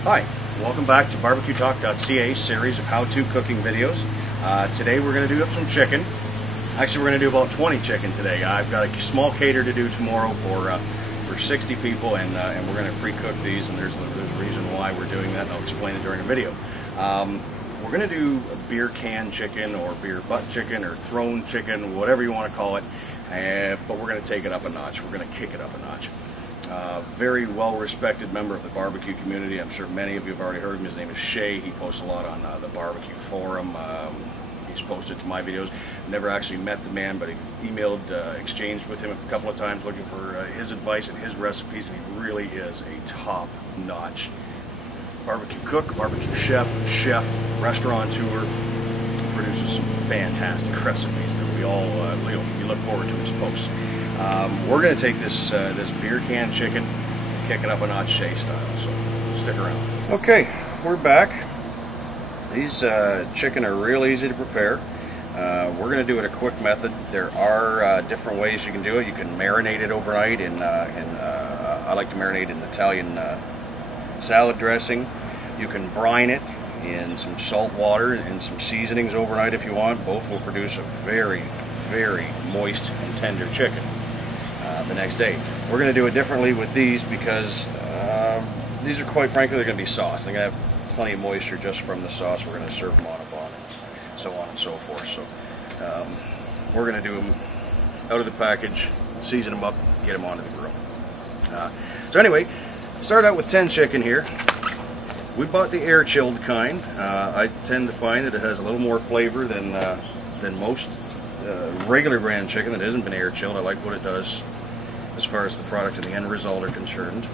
Hi, welcome back to BBQTalk.ca series of how-to cooking videos. Today we're going to do up some chicken. Actually, we're going to do about 20 chicken today. I've got a small cater to do tomorrow for 60 people, and we're going to pre-cook these, and there's a reason why we're doing that, and I'll explain it during the video. We're going to do a beer can chicken, or beer butt chicken, or throne chicken, whatever you want to call it, but we're going to take it up a notch. We're going to kick it up a notch. Very well-respected member of the barbecue community. I'm sure many of you have already heard him. His name is Chez. He posts a lot on the barbecue forum. He's posted to my videos. Never actually met the man, but he emailed, exchanged with him a couple of times looking for his advice and his recipes, and he really is a top-notch barbecue cook, barbecue chef, restaurateur. Produces some fantastic recipes that we all we look forward to his posts. We're going to take this beer can chicken, kick it up a notch Chez style, so stick around. Okay, we're back. These chicken are real easy to prepare. We're going to do it a quick method. There are different ways you can do it. You can marinate it overnight I like to marinate in Italian salad dressing. You can brine it in some salt water and some seasonings overnight if you want. Both will produce a very, very moist and tender chicken the next day. We're going to do it differently with these because these are, quite frankly, they're going to be sauce. They're going to have plenty of moisture just from the sauce. We're going to serve them on a bun and so on and so forth. So we're going to do them out of the package, season them up, get them onto the grill. So anyway, start out with 10 chicken here. We bought the air chilled kind. I tend to find that it has a little more flavor than most regular brand chicken that hasn't been air chilled. I like what it does as far as the product and the end result are concerned.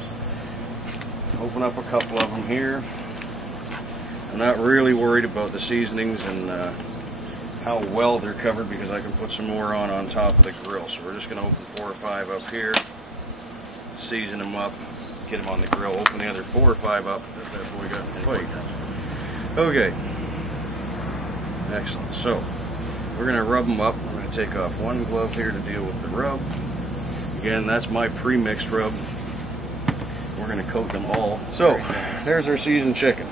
Open up a couple of them here. I'm not really worried about the seasonings and how well they're covered because I can put some more on top of the grill. So we're just going to open 4 or 5 up here, season them up, get them on the grill, open the other 4 or 5 up that boy got in the plate. Okay, excellent. So we're going to rub them up. I'm going to take off one glove here to deal with the rub. Again, that's my pre-mixed rub. We're going to coat them all. So there's our seasoned chicken.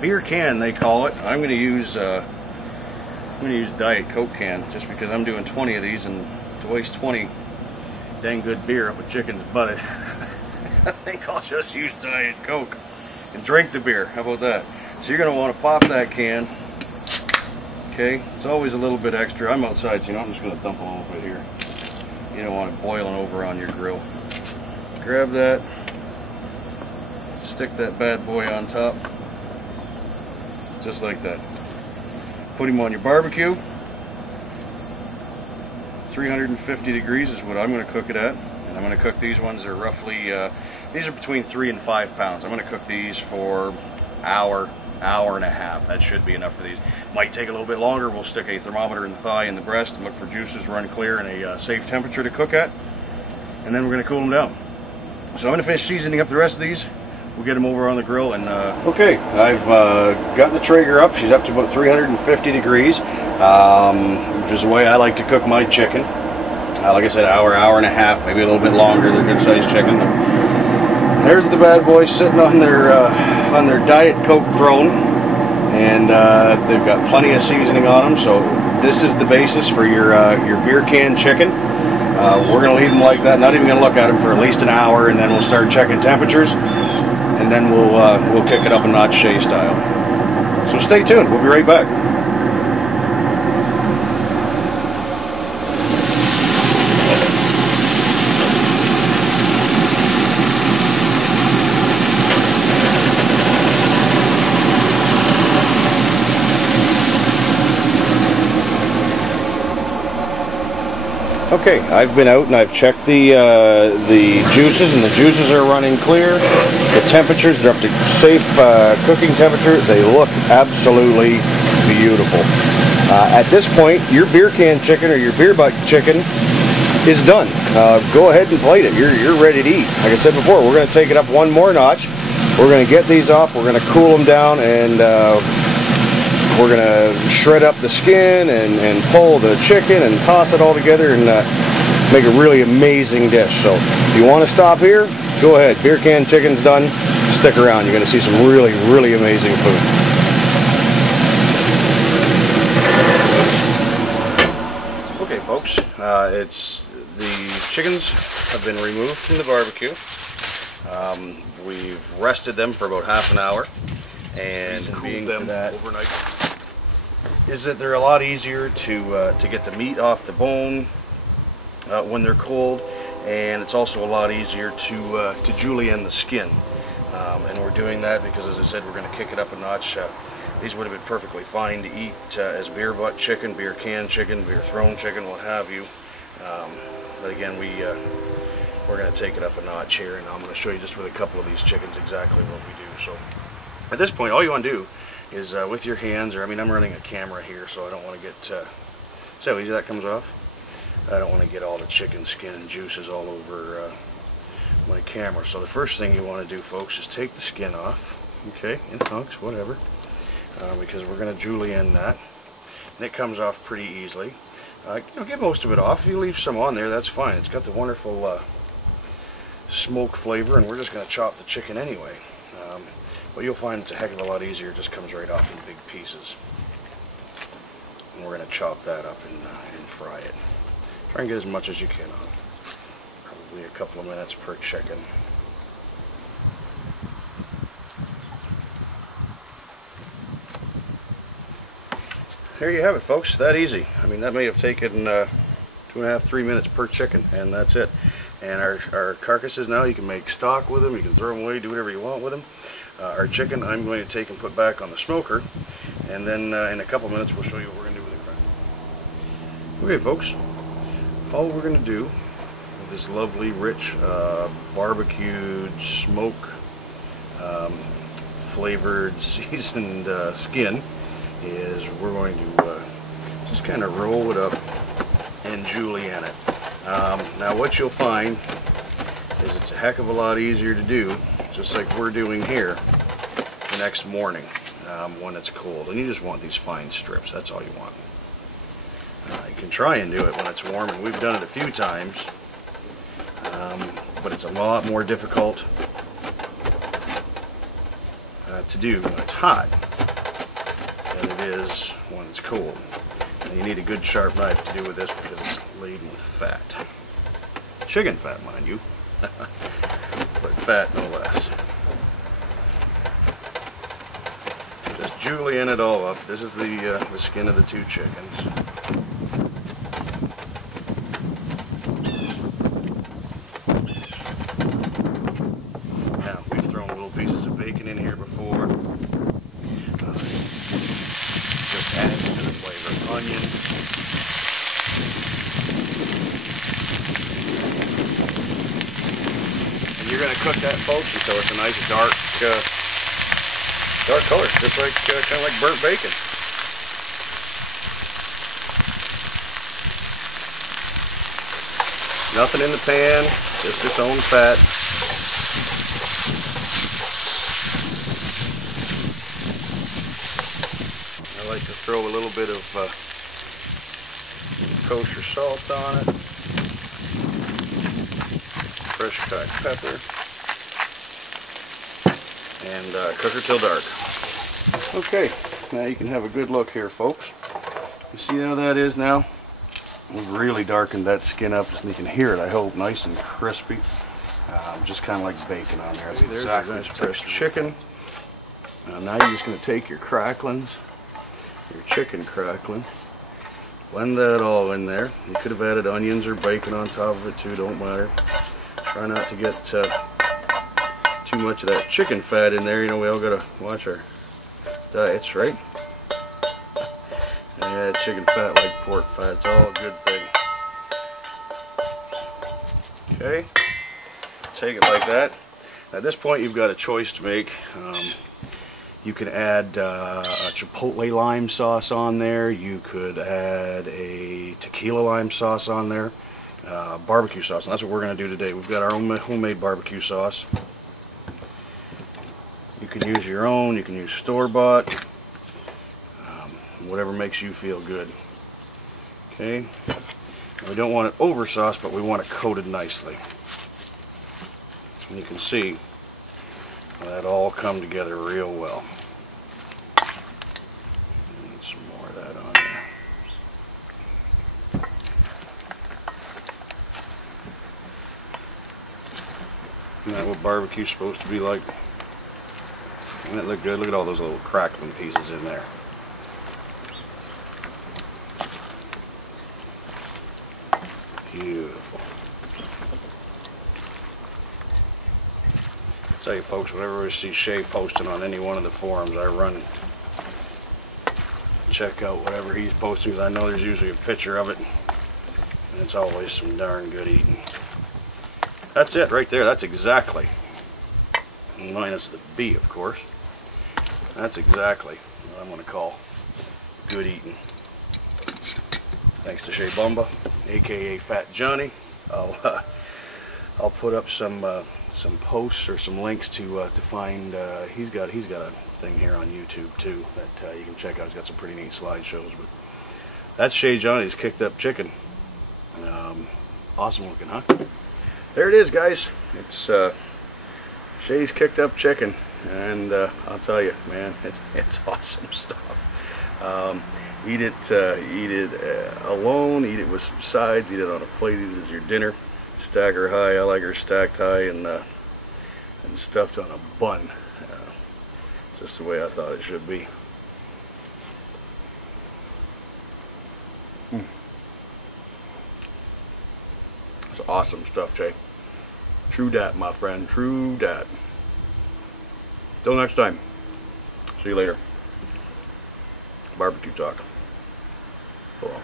Beer can, they call it. I'm going to use Diet Coke can just because I'm doing 20 of these, and to waste 20 dang good beer up a chicken's butt, I think I'll just use Diet Coke and drink the beer. How about that? So you're going to want to pop that can. Okay, it's always a little bit extra. I'm outside, so I'm just going to dump a little bit here. You don't want it boiling over on your grill. Grab that, stick that bad boy on top, just like that. Put him on your barbecue. 350 degrees is what I'm going to cook it at, and I'm going to cook these ones. They're roughly, these are between 3 and 5 pounds. I'm going to cook these for hour and a half. That should be enough for these. Might take a little bit longer. We'll stick a thermometer in the thigh and the breast and look for juices run clear and a safe temperature to cook at, and then we're going to cool them down. So I'm going to finish seasoning up the rest of these. We'll get them over on the grill. And okay, I've got the Traeger up. She's up to about 350 degrees, which is the way I like to cook my chicken. Like I said, hour and a half, maybe a little bit longer than good sized chicken. There's the bad boys sitting on their Diet Coke throne, and they've got plenty of seasoning on them. So this is the basis for your beer can chicken. We're going to leave them like that, not even going to look at them for at least an hour, and then we'll start checking temperatures, and then we'll kick it up a notch Chez style. So stay tuned, we'll be right back. Okay, I've been out and I've checked the juices, and the juices are running clear. The temperatures are up to safe cooking temperature. They look absolutely beautiful. At this point, your beer can chicken or your beer butt chicken is done. Go ahead and plate it. You're ready to eat. Like I said before, we're going to take it up one more notch. We're going to get these off. We're going to cool them down, and we're going to shred up the skin and pull the chicken and toss it all together and make a really amazing dish. So if you want to stop here, go ahead. Beer can chicken's done. stick around. You're going to see some really, really amazing food. Okay, folks, the chickens have been removed from the barbecue. We've rested them for about half an hour, and being them that overnight is that they're a lot easier to get the meat off the bone when they're cold, and it's also a lot easier to julienne the skin. And we're doing that because, as I said, we're going to kick it up a notch. These would have been perfectly fine to eat as beer butt chicken, beer can chicken, beer thrown chicken, what have you. But again, we're going to take it up a notch here, and I'm going to show you just with a couple of these chickens exactly what we do. So at this point, all you want to do is with your hands, or I mean, I'm running a camera here, so I don't want to get, see how easy that comes off? I don't want to get all the chicken skin and juices all over my camera. So the first thing you want to do, folks, is take the skin off, okay, in hunks, whatever, because we're going to julienne that, and it comes off pretty easily. Get most of it off. If you leave some on there, that's fine. It's got the wonderful smoke flavor, and we're just going to chop the chicken anyway. But you'll find it's a heck of a lot easier. It just comes right off in big pieces. And we're going to chop that up and fry it. Try and get as much as you can off. Probably a couple of minutes per chicken. There you have it, folks. That easy. I mean, that may have taken 2.5, 3 minutes per chicken, and that's it. And our carcasses now, you can make stock with them, you can throw them away, do whatever you want with them. Our chicken I'm going to take and put back on the smoker, and then in a couple minutes we'll show you what we're going to do with the crack. Okay, folks, all we're going to do with this lovely, rich, barbecued, smoke flavored, seasoned skin is we're going to just kind of roll it up and julienne it. Now what you'll find is it's a heck of a lot easier to do, just like we're doing here, the next morning when it's cold. And you just want these fine strips, that's all you want. You can try and do it when it's warm, and we've done it a few times, but it's a lot more difficult to do when it's hot than it is when it's cold. And you need a good sharp knife to do with this because it's laden with fat. Chicken fat, mind you, but fat no less. Just julienne it all up. This is the skin of the two chickens. Now, we've thrown little pieces of bacon in here before. Just adds to the flavor. Onion. And you're going to cook that, folks, until it's a nice dark color, just like kind of like burnt bacon. Nothing in the pan, just its own fat. I like to throw a little bit of kosher salt on it, fresh cut pepper, and cook her till dark. Okay, now you can have a good look here, folks. You see how that is now? We've really darkened that skin up, and you can hear it, I hope, nice and crispy. Just kind of like bacon on there. That's exactly as fresh chicken. Now you're just going to take your cracklings, your chicken crackling, blend that all in there. You could have added onions or bacon on top of it too, don't matter. Try not to get too much of that chicken fat in there. You know, we all got to watch our diets, right? Yeah, chicken fat like pork fat, it's all a good thing. Okay, take it like that. At this point you've got a choice to make. You can add a chipotle lime sauce on there, you could add a tequila lime sauce on there, barbecue sauce, and that's what we're going to do today. We've got our own homemade barbecue sauce. You can use your own, you can use store-bought, whatever makes you feel good. Okay, we don't want it over sauce, but we want it coated nicely. And you can see That all come together real well. Need some more of that on there. Isn't that what barbecue's supposed to be like? Doesn't that look good? Look at all those little crackling pieces in there. Beautiful. I'll tell you folks, whenever I see Chez posting on any one of the forums, I run check out whatever he's posting, because I know there's usually a picture of it, and it's always some darn good eating. That's it right there. That's exactly, minus the B of course, that's exactly what I'm going to call good eating. Thanks to Chez Bumba, aka Fat Johnny. I'll put up some posts or some links to find. He's got a thing here on YouTube too that you can check out. He's got some pretty neat slideshows. But that's Chez Johnny's kicked up chicken. Awesome looking, huh? There it is, guys. It's Chez's kicked up chicken, and I'll tell you, man, it's awesome stuff. Eat it alone, eat it with some sides, eat it on a plate, eat it as your dinner. Stagger high. I like her stacked high and stuffed on a bun. Just the way I thought it should be. It's awesome stuff, Chez. True dat, my friend. True dat. Till next time. See you later. Barbecue talk. Oh well.